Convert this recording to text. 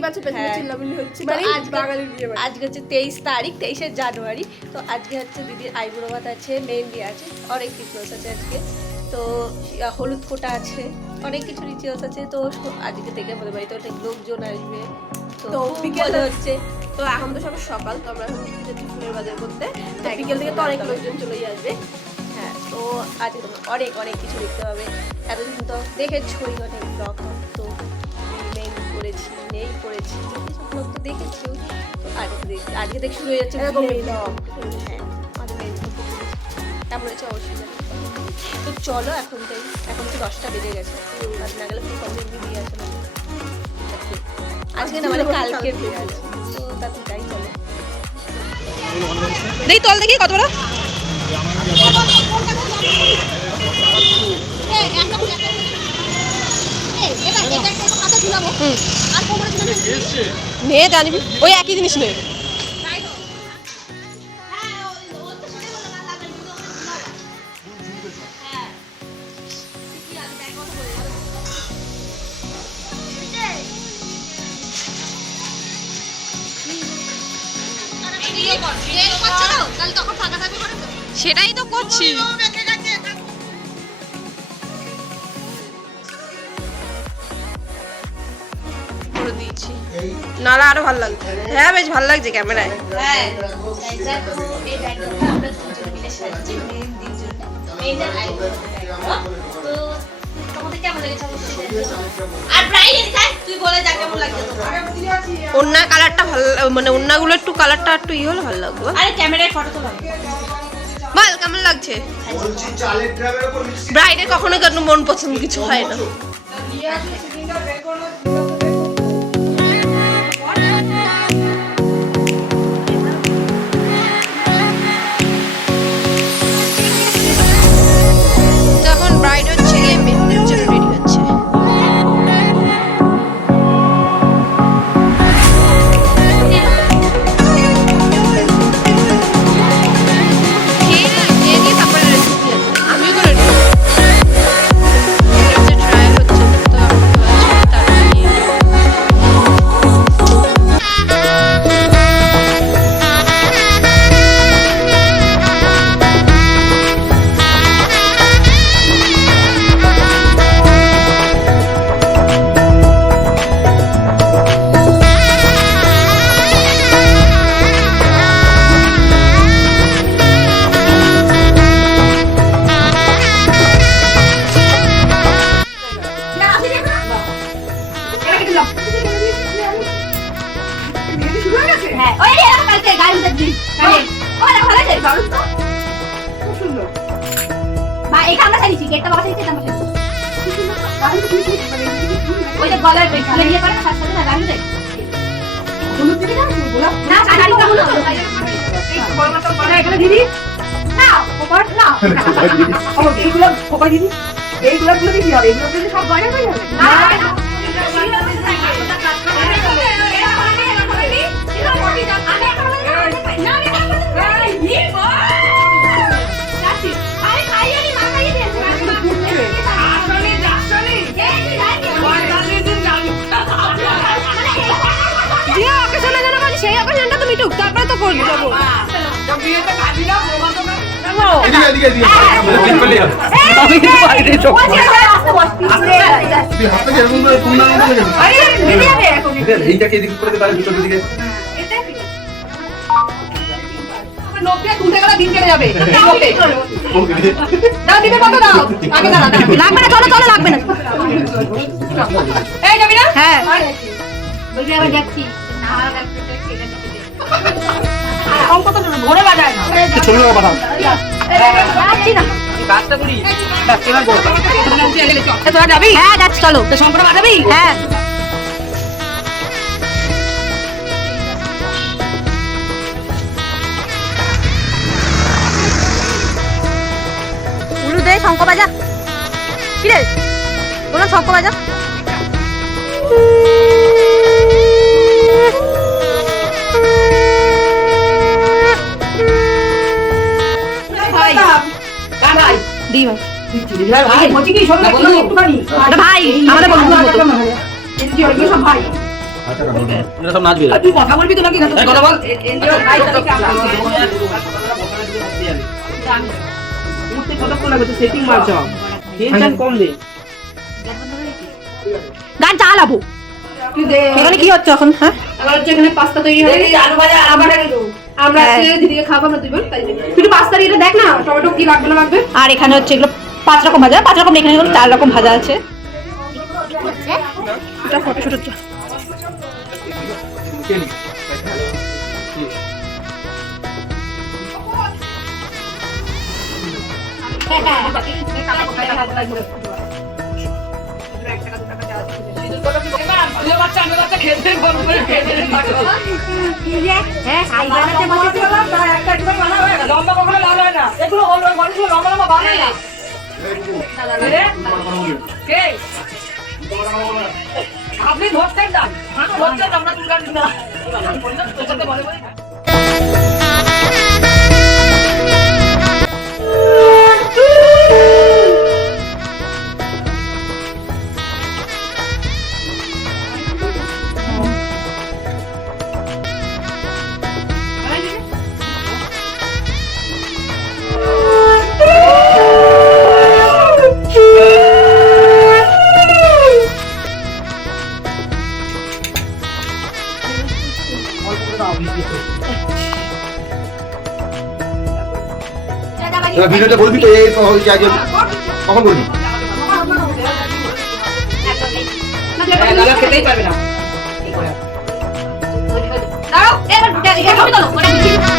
দেখতেই পাচ্ছ পেছনে চিল্লামিল্লি হচ্ছে, মানে বাঙালির বিয়ে বাড়ি। আজকে হচ্ছে 23 তারিখ, 23শে জানুয়ারি। তো আজকে হচ্ছে দিদির আইবুড়ো ভাত আছে, মেহেন্দি আছে, অনেক রিচুয়ালস আছে আজকে। তো হলুদ ফোঁটা আছে, অনেক কিছু রিচুয়ালস আছে। তো আজকে থেকে আমাদের বাড়িতে অনেক লোকজন আসবে। তো বিকেল হচ্ছে, তো এখন তো সব সকাল, তো আমরা এখন যাচ্ছি ফুলের বাজার করতে। তো বিকেল থেকে তো অনেক লোকজন চলেই আসবে। হ্যাঁ, তো আজকে তোমার অনেক অনেক কিছু দেখতে হবে। এতদিন তো দেখেছোই অনেক ব্লগ, তো মেহেন্দি করেছি, নেই করেছি, এইসব ব্লগ তো দেখেছি। তো আজকে থেকে শুরু হয়ে যাচ্ছে এরকম ব্লগ। হ্যাঁ, আমাদের মেহেন্দি কেমন হয়েছে অবশ্যই জানি। তো চলো এখন তো 10টা বেজে গেছে, আজ না গেলে ফুল দিয়ে আছে না আজকে না, মানে কালকে বিয়ে আছে। তো তাতে যাই, চলো দেখি তল দেখি কত বড়। নে জানিবি ওই একই জিনিস নেই। সেটাই তো করছি। করে দিয়েছি, নাহলে আরো ভালো লাগছে। হ্যাঁ বেশ ভালো লাগছে ক্যামেরায়। হ্যাঁ, দেখো এই ব্যাগটা আমরা দুজন মিলে সাজিয়েছি মেহেন্দির জন্য। মেহেন্দির আইবুড়ো ব্যাগটা। তো তোমাদের কেমন লেগেছে অবশ্যই জানিও। আর ব্রাইড দেখ, তুই বলে যা কেমন লাগছে তোমার। ওন্না কালারটা ভালো, মানে ওন্নাগুলো একটু কালারটা একটু ই হলে ভালো লাগবে। আরে ক্যামেরায় ফটো তোলা বল কেমন লাগছে? ব্রাইডের কখনো কেন মন পছন্দ কিছু হয় না। যখন ব্রাইড হচ্ছে গিয়ে মেহেন্দির জন্য রেডি হচ্ছে। সেই অকেশনটা তুমি টুক তারপরে তো করবি যাবো। লাগবে না, চলো চলো, লাগবে না। হ্যাঁ যাচ্ছি হ্যাঁ যাচ্ছি, চলো শঙ্কর বাজাবি। হ্যাঁ উলু দে, শঙ্কর বাজা। কি রে বলো, শঙ্কর বাজা। ভাই আমাদের বন্ধু এটা সব নাচবে তুই কথা বলবি তো নাকি কথা বল কতক্ষণ লাগবে তো সেটিং মারছ টেনশন কম দে গান চালাবো এখানে কি হচ্ছে এখন? হ্যাঁ আবার হচ্ছে এখানে পাস্তা তৈরি হবে আলু ভাজা আবার আমরা আজকে দিদিকে খাবো আমরা দুই বোন তাই জন্য। তুই একটু পাস্তা এটা দেখ না টমেটো কি লাগবে না লাগবে। আর এখানে হচ্ছে এগুলো 5 রকম ভাজা, 5 রকম এখানে 4 রকম ভাজা আছে। এটা ফটোশুট হচ্ছে। আপনি ধরছেন না ধরছেন আমরা তুলগান না ভিডিওতে বলবি তো এই কখন বলবি খেতেই পারবে না দাঁড়াও এবার এটা হবে তো